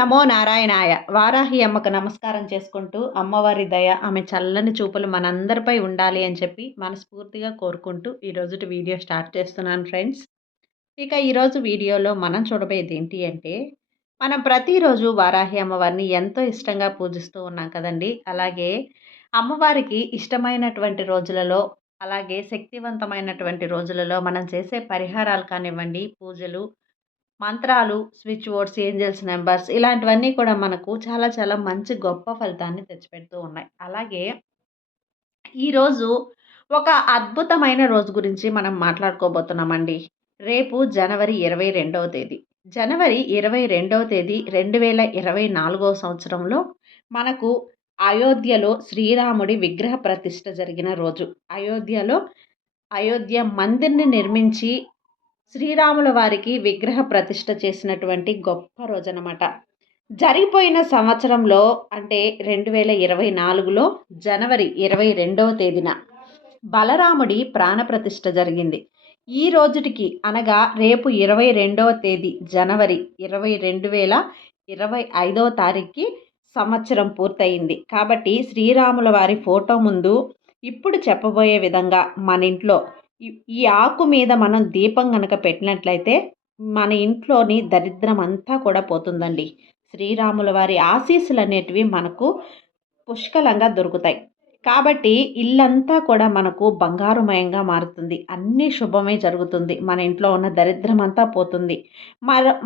నమో నారాయణాయ. వారాహి అమ్మకు నమస్కారం చేసుకుంటూ, అమ్మవారి దయ, ఆమె చల్లని చూపులు మనందరిపై ఉండాలి అని చెప్పి మనస్ఫూర్తిగా కోరుకుంటూ ఈ రోజుటి వీడియో స్టార్ట్ చేస్తున్నాను ఫ్రెండ్స్. ఇక ఈరోజు వీడియోలో మనం చూడబోయేది ఏంటి అంటే, మనం ప్రతిరోజు వారాహి అమ్మవారిని ఎంతో ఇష్టంగా పూజిస్తూ ఉన్నాం కదండీ! అలాగే అమ్మవారికి ఇష్టమైనటువంటి రోజులలో, అలాగే శక్తివంతమైనటువంటి రోజులలో మనం చేసే పరిహారాలు కానివ్వండి, పూజలు, మంత్రాలు, స్విచ్ బోర్డ్స్, ఏంజెల్స్ నంబర్స్ ఇలాంటివన్నీ కూడా మనకు చాలా చాలా మంచి గొప్ప ఫలితాన్ని తెచ్చిపెడుతూ ఉన్నాయి. అలాగే ఈరోజు ఒక అద్భుతమైన రోజు గురించి మనం మాట్లాడుకోబోతున్నామండి. రేపు జనవరి 22వ తేదీ. జనవరి 22వ తేదీ 2024 సంవత్సరంలో మనకు అయోధ్యలో శ్రీరాముడి విగ్రహ ప్రతిష్ఠ జరిగిన రోజు. అయోధ్య మందిర్‌ని నిర్మించి శ్రీరాముల వారికి విగ్రహ ప్రతిష్ఠ చేసినటువంటి గొప్ప రోజనమాట. జరిగిపోయిన సంవత్సరంలో అంటే 2024లో జనవరి 22వ తేదీన బలరాముడి ప్రాణప్రతిష్ఠ జరిగింది. ఈ రోజుటికి అనగా రేపు 22వ తేదీ జనవరి 2025వ తారీఖుకి సంవత్సరం పూర్తయింది. కాబట్టి శ్రీరాముల వారి ఫోటో ముందు ఇప్పుడు చెప్పబోయే విధంగా మన ఇంట్లో ఈ ఆకు మీద మనం దీపం గనక పెట్టినట్లయితే మన ఇంట్లోని దరిద్రం అంతా కూడా పోతుందండి. శ్రీరాముల వారి ఆశీస్సులు అనేటివి మనకు పుష్కలంగా దొరుకుతాయి. కాబట్టి ఇల్లంతా కూడా మనకు బంగారుమయంగా మారుతుంది. అన్నీ శుభమే జరుగుతుంది. మన ఇంట్లో ఉన్న దరిద్రం అంతా పోతుంది.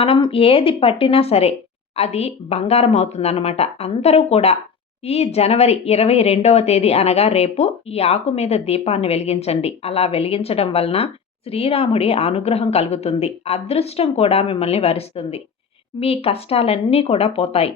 మనం ఏది పట్టినా సరే అది బంగారం అవుతుందన్నమాట. అందరూ కూడా ఈ జనవరి 22వ తేదీ అనగా రేపు ఈ ఆకు మీద దీపాన్ని వెలిగించండి. అలా వెలిగించడం వలన శ్రీరాముడి అనుగ్రహం కలుగుతుంది. అదృష్టం కూడా మిమ్మల్ని వరిస్తుంది. మీ కష్టాలన్నీ కూడా పోతాయి.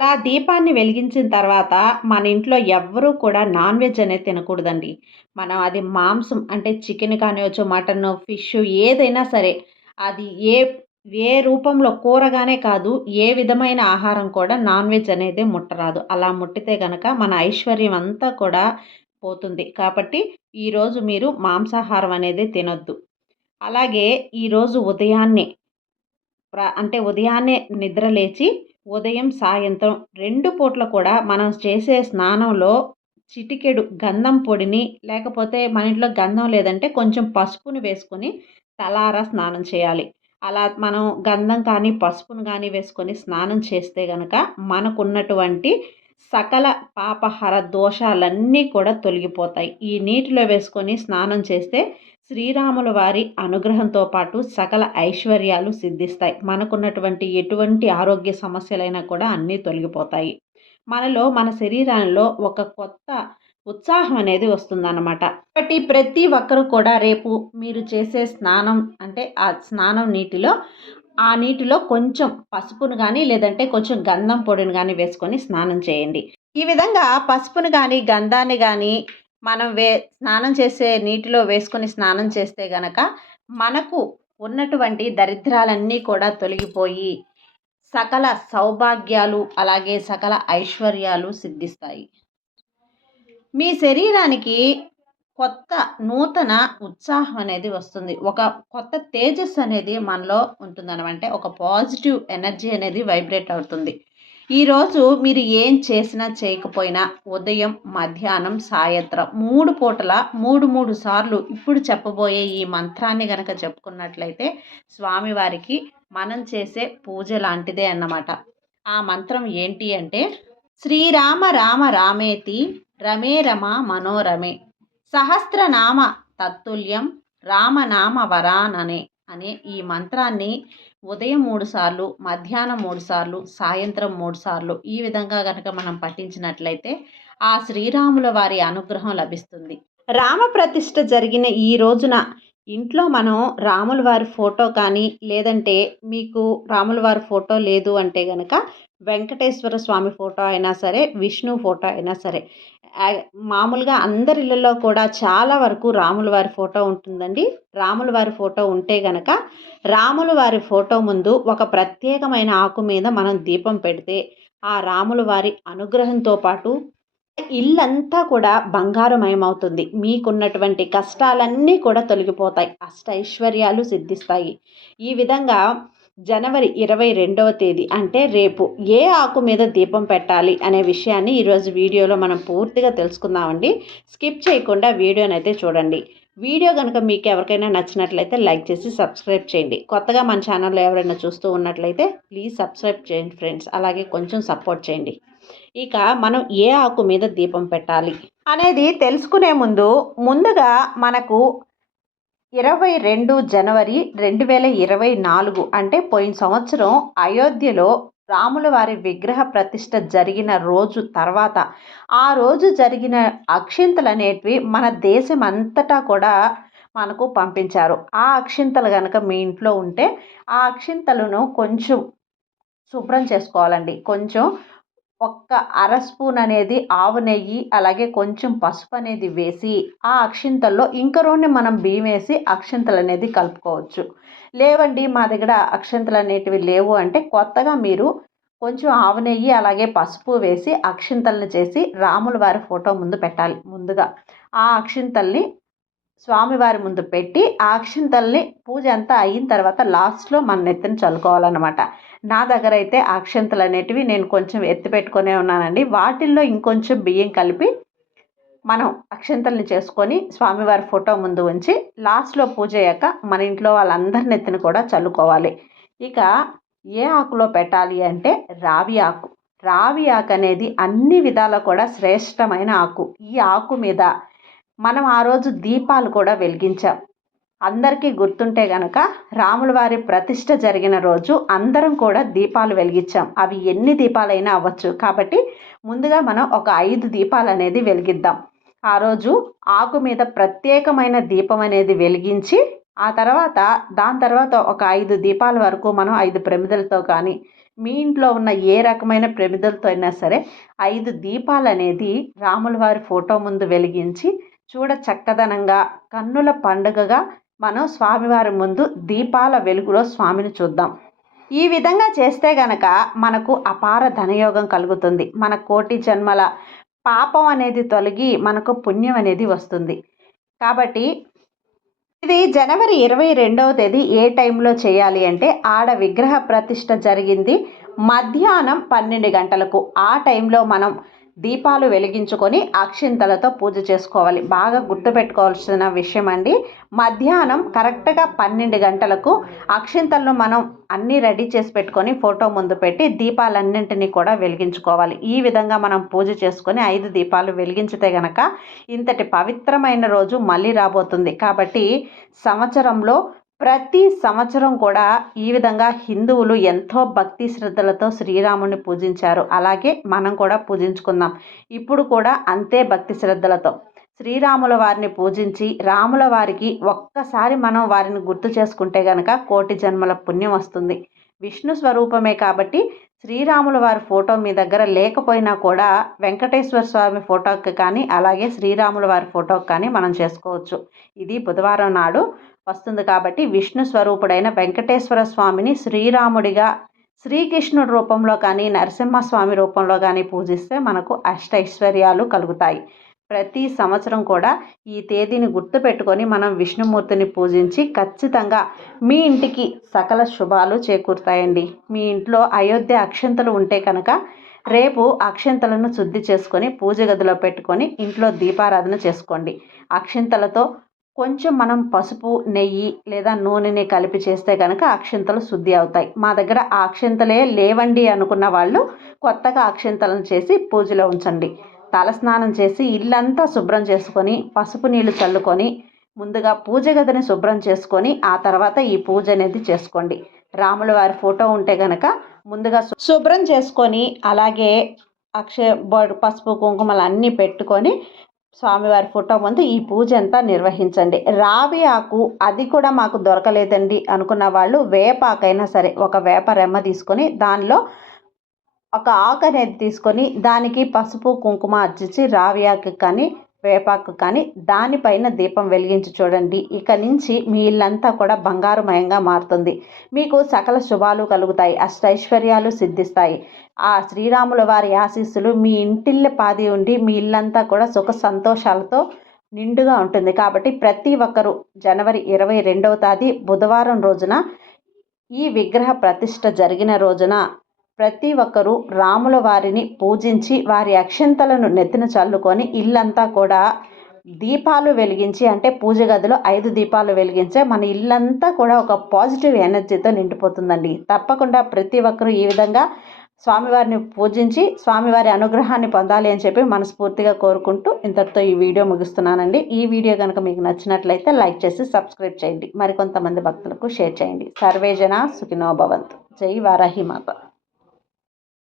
ఆ దీపాన్ని వెలిగించిన తర్వాత మన ఇంట్లో ఎవ్వరూ కూడా నాన్ వెజ్ అనేది తినకూడదండి. మనం అది మాంసం అంటే చికెన్ కానివచ్చు, మటన్, ఫిష్ ఏదైనా సరే అది ఏ రూపంలో కూరగానే కాదు, ఏ విధమైన ఆహారం కూడా నాన్ వెజ్ అనేది ముట్టరాదు. అలా ముట్టితే గనక మన ఐశ్వర్యం అంతా కూడా పోతుంది. కాబట్టి ఈరోజు మీరు మాంసాహారం అనేది తినొద్దు. అలాగే ఈరోజు ఉదయాన్నే నిద్ర లేచి ఉదయం, సాయంత్రం 2 పూట్ల కూడా మనం చేసే స్నానంలో చిటికెడు గంధం పొడిని, లేకపోతే మన ఇంట్లో గంధం లేదంటే కొంచెం పసుపుని వేసుకొని తలారా స్నానం చేయాలి. అలా మనం గంధం కానీ, పసుపును కానీ వేసుకొని స్నానం చేస్తే గనక మనకున్నటువంటి సకల పాపహర దోషాలన్నీ కూడా తొలగిపోతాయి. ఈ నీటిలో వేసుకొని స్నానం చేస్తే శ్రీరాముల వారి అనుగ్రహంతో పాటు సకల ఐశ్వర్యాలు సిద్ధిస్తాయి. మనకున్నటువంటి ఎటువంటి ఆరోగ్య సమస్యలైనా కూడా అన్నీ తొలగిపోతాయి. మన శరీరంలో ఒక కొత్త ఉత్సాహం అనేది వస్తుందన్నమాట. కాబట్టి ప్రతి ఒక్కరు కూడా రేపు మీరు చేసే స్నానం అంటే ఆ స్నానం ఆ నీటిలో కొంచెం పసుపును కానీ, లేదంటే కొంచెం గంధం పొడిని కానీ వేసుకొని స్నానం చేయండి. ఈ విధంగా పసుపును కానీ, గంధాన్ని కానీ మనం స్నానం చేసే నీటిలో వేసుకొని స్నానం చేస్తే గనక మనకు ఉన్నటువంటి దరిద్రాలన్నీ కూడా తొలగిపోయి సకల సౌభాగ్యాలు, అలాగే సకల ఐశ్వర్యాలు సిద్ధిస్తాయి. మీ శరీరానికి కొత్త నూతన ఉత్సాహం అనేది వస్తుంది. ఒక కొత్త తేజస్సు అనేది మనలో ఉంటుందన్నమాట. ఒక పాజిటివ్ ఎనర్జీ అనేది వైబ్రేట్ అవుతుంది. ఈరోజు మీరు ఏం చేసినా చేయకపోయినా ఉదయం, మధ్యాహ్నం, సాయంత్రం 3 పూటల 3 సార్లు ఇప్పుడు చెప్పబోయే ఈ మంత్రాన్ని గనక చెప్పుకున్నట్లయితే స్వామివారికి మనం చేసే పూజ లాంటిదే అన్నమాట. ఆ మంత్రం ఏంటి అంటే, శ్రీరామ రామ రామేతి రమే రమ మనోరమే సహస్రనామ తత్తుల్యం రామనామ వరాననే అనే ఈ మంత్రాన్ని ఉదయం 3 సార్లు, మధ్యాహ్నం 3 సార్లు, సాయంత్రం 3 సార్లు ఈ విధంగా కనుక మనం పఠించినట్లయితే ఆ శ్రీరాముల వారి అనుగ్రహం లభిస్తుంది. రామ ప్రతిష్ఠ జరిగిన ఈ రోజున ఇంట్లో మనం రాముల వారి ఫోటో కానీ, లేదంటే మీకు రాముల వారి ఫోటో లేదు అంటే గనక వెంకటేశ్వర స్వామి ఫోటో అయినా సరే, విష్ణు ఫోటో అయినా సరే, మామూలుగా అందరి ఇళ్ళల్లో కూడా చాలా వరకు రాముల వారి ఫోటో ఉంటుందండి. రాముల వారి ఫోటో ఉంటే గనక రాముల వారి ఫోటో ముందు ఒక ప్రత్యేకమైన ఆకు మీద మనం దీపం పెడితే ఆ రాముల వారి అనుగ్రహంతో పాటు ఇల్లంతా కూడా బంగారుమయమవుతుంది. మీకున్నటువంటి కష్టాలన్నీ కూడా తొలగిపోతాయి. అష్టైశ్వర్యాలు సిద్ధిస్తాయి. ఈ విధంగా జనవరి 22వ తేదీ అంటే రేపు ఏ ఆకు మీద దీపం పెట్టాలి అనే విషయాన్ని ఈరోజు వీడియోలో మనం పూర్తిగా తెలుసుకుందామండి. స్కిప్ చేయకుండా వీడియోని అయితే చూడండి. వీడియో కనుక మీకు ఎవరికైనా నచ్చినట్లయితే లైక్ చేసి సబ్స్క్రైబ్ చేయండి. కొత్తగా మన ఛానల్లో ఎవరైనా చూస్తూ ఉన్నట్లయితే ప్లీజ్ సబ్స్క్రైబ్ చేయండి ఫ్రెండ్స్. అలాగే కొంచెం సపోర్ట్ చేయండి. ఇక మనం ఏ ఆకు మీద దీపం పెట్టాలి అనేది తెలుసుకునే ముందుగా మనకు 22 జనవరి 2024 అంటే పోయిన సంవత్సరం అయోధ్యలో రాముల వారి విగ్రహ ప్రతిష్ఠ జరిగిన రోజు తర్వాత ఆ రోజు జరిగిన అక్షింతలు అనేటివి మన దేశం అంతటా కూడా మనకు పంపించారు. ఆ అక్షింతలు కనుక మీ ఇంట్లో ఉంటే ఆ అక్షింతలను కొంచెం శుభ్రం చేసుకోవాలండి. కొంచెం ఒక్క అర స్పూన్ అనేది ఆవు నెయ్యి, అలాగే కొంచెం పసుపు అనేది వేసి ఆ అక్షింతల్లో ఇంకరోని మనం బియ్యం వేసి అక్షింతలు అనేది కలుపుకోవచ్చు. లేవండి మా దగ్గర అక్షింతలు అనేటివి లేవు అంటే కొత్తగా మీరు కొంచెం ఆవు నెయ్యి అలాగే పసుపు వేసి అక్షింతలను చేసి రాముల వారి ఫోటో ముందు పెట్టాలి. ముందుగా ఆ అక్షింతల్ని స్వామివారి ముందు పెట్టి ఆ అక్షింతల్ని పూజ అంతా అయిన తర్వాత లాస్ట్లో మన నెత్తిన చల్లుకోవాలన్నమాట. నా దగ్గర అయితే ఆ అక్షింతలు అనేటివి నేను కొంచెం ఎత్తి పెట్టుకునే ఉన్నానండి. వాటిల్లో ఇంకొంచెం బియ్యం కలిపి మనం అక్షింతల్ని చేసుకొని స్వామివారి ఫోటో ముందు ఉంచి లాస్ట్లో పూజ అయ్యాక మన ఇంట్లో వాళ్ళందరి నెత్తిన కూడా చల్లుకోవాలి. ఇక ఏ ఆకులో పెట్టాలి అంటే రావి ఆకు. రావి ఆకు అనేది అన్ని విధాలా కూడా శ్రేష్టమైన ఆకు. ఈ ఆకు మీద మనం ఆ రోజు దీపాలు కూడా వెలిగించాం. అందరికీ గుర్తుంటే గనక రాముల వారి ప్రతిష్ఠ జరిగిన రోజు అందరం కూడా దీపాలు వెలిగించాం. అవి ఎన్ని దీపాలైనా అవ్వచ్చు. కాబట్టి ముందుగా మనం ఒక 5 దీపాలు అనేది వెలిగిద్దాం. ఆ రోజు ఆకు మీద ప్రత్యేకమైన దీపం అనేది వెలిగించి దాని తర్వాత ఒక 5 దీపాల వరకు మనం 5 ప్రమిదలతో కానీ మీ ఇంట్లో ఉన్న ఏ రకమైన ప్రమిదలతో అయినా సరే 5 దీపాలు అనేది రాముల వారి ఫోటో ముందు వెలిగించి చూడ చక్కదనంగా కన్నుల పండుగగా మనం స్వామివారి ముందు దీపాల వెలుగులో స్వామిని చూద్దాం. ఈ విధంగా చేస్తే గనక మనకు అపార ధనయోగం కలుగుతుంది. మన కోటి జన్మల పాపం అనేది తొలగి మనకు పుణ్యం అనేది వస్తుంది. కాబట్టి ఇది జనవరి 22వ తేదీ ఏ టైంలో చేయాలి అంటే ఆడ విగ్రహ ప్రతిష్ఠ జరిగింది మధ్యాహ్నం 12 గంటలకు. ఆ టైంలో మనం దీపాలు వెలిగించుకొని అక్షింతలతో పూజ చేసుకోవాలి. బాగా గుర్తుపెట్టుకోవాల్సిన విషయం అండి. మధ్యాహ్నం కరెక్ట్గా 12 గంటలకు అక్షింతలను మనం అన్నీ రెడీ చేసి పెట్టుకొని ఫోటో ముందు పెట్టి దీపాలన్నింటినీ కూడా వెలిగించుకోవాలి. ఈ విధంగా మనం పూజ చేసుకొని 5 దీపాలు వెలిగించితే గనక ఇంతటి పవిత్రమైన రోజు మళ్ళీ రాబోతుంది. కాబట్టి సంవత్సరంలో ప్రతి సంవత్సరం కూడా ఈ విధంగా హిందువులు ఎంతో భక్తి శ్రద్ధలతో శ్రీరాముని పూజించారు. అలాగే మనం కూడా పూజించుకుందాం. ఇప్పుడు కూడా అంతే భక్తి శ్రద్ధలతో శ్రీరాముల వారిని పూజించి రాముల వారికి ఒక్కసారి మనం వారిని గుర్తు చేసుకుంటే గనక కోటి జన్మల పుణ్యం వస్తుంది. విష్ణు స్వరూపమే కాబట్టి శ్రీరాముల వారి ఫోటో మీ దగ్గర లేకపోయినా కూడా వెంకటేశ్వర స్వామి ఫోటోకి కానీ అలాగే శ్రీరాముల వారి ఫోటోకి కానీ మనం చేసుకోవచ్చు. ఇది బుధవారం నాడు వస్తుంది కాబట్టి విష్ణు స్వరూపుడైన వెంకటేశ్వర స్వామిని శ్రీరాముడిగా శ్రీకృష్ణుడి రూపంలో కానీ నరసింహస్వామి రూపంలో కానీ పూజిస్తే మనకు అష్టైశ్వర్యాలు కలుగుతాయి. ప్రతి సంవత్సరం కూడా ఈ తేదీని గుర్తుపెట్టుకొని మనం విష్ణుమూర్తిని పూజించి ఖచ్చితంగా మీ ఇంటికి సకల శుభాలు చేకూరుతాయండి. మీ ఇంట్లో అయోధ్య అక్షంతలు ఉంటే కనుక రేపు అక్షంతలను శుద్ధి చేసుకొని పూజ గదిలో పెట్టుకొని ఇంట్లో దీపారాధన చేసుకోండి. అక్షంతలతో కొంచెం మనం పసుపు నెయ్యి లేదా నూనెని కలిపి చేస్తే కనుక అక్షింతలు శుద్ధి అవుతాయి. మా దగ్గర ఆ అక్షింతలే లేవండి అనుకున్న వాళ్ళు కొత్తగా అక్షింతలను చేసి పూజలో ఉంచండి. తలస్నానం చేసి ఇల్లంతా శుభ్రం చేసుకొని పసుపు నీళ్లు చల్లుకొని ముందుగా పూజ గదిని శుభ్రం చేసుకొని ఆ తర్వాత ఈ పూజ అనేది చేసుకోండి. రాముల వారి ఫోటో ఉంటే కనుక ముందుగా శుభ్రం చేసుకొని అలాగే పసుపు కుంకుమలు అన్నీ పెట్టుకొని స్వామివారి ఫోటో ముందు ఈ పూజ అంతా నిర్వహించండి. రావి ఆకు అది కూడా మాకు దొరకలేదండి అనుకున్న వాళ్ళు వేపాకైనా సరే ఒక వేప రెమ్మ తీసుకొని దానిలో ఒక ఆకు అనేది తీసుకొని దానికి పసుపు కుంకుమ అర్చించి రావి ఆకు కానీ వేపాకు కానీ దానిపైన దీపం వెలిగించి చూడండి. ఇక నుంచి మీ ఇల్లంతా కూడా బంగారుమయంగా మారుతుంది. మీకు సకల శుభాలు కలుగుతాయి. అష్టైశ్వర్యాలు సిద్ధిస్తాయి. ఆ శ్రీరాముల వారి ఆశీస్సులు మీ ఇంటిల్ల పాది ఉండి మీ ఇల్లంతా కూడా సుఖ సంతోషాలతో నిండుగా ఉంటుంది. కాబట్టి ప్రతి ఒక్కరూ జనవరి 22వ తేదీ బుధవారం రోజున ఈ విగ్రహ ప్రతిష్ఠ జరిగిన రోజున ప్రతి ఒక్కరూ రాముల వారిని పూజించి వారి అక్షింతలను నెత్తిన చల్లుకొని ఇల్లంతా కూడా దీపాలు వెలిగించి, అంటే పూజ గదిలో 5 దీపాలు వెలిగించే మన ఇల్లంతా కూడా ఒక పాజిటివ్ ఎనర్జీతో నిండిపోతుందండి. తప్పకుండా ప్రతి ఒక్కరూ ఈ విధంగా స్వామివారిని పూజించి స్వామివారి అనుగ్రహాన్ని పొందాలి అని చెప్పి మనస్ఫూర్తిగా కోరుకుంటూ ఇంతటితో ఈ వీడియో ముగిస్తున్నానండి. ఈ వీడియో కనుక మీకు నచ్చినట్లయితే లైక్ చేసి సబ్స్క్రైబ్ చేయండి. మరికొంతమంది భక్తులకు షేర్ చేయండి. సర్వేజన సుఖినో భవంతు. జై వారాహి మాత.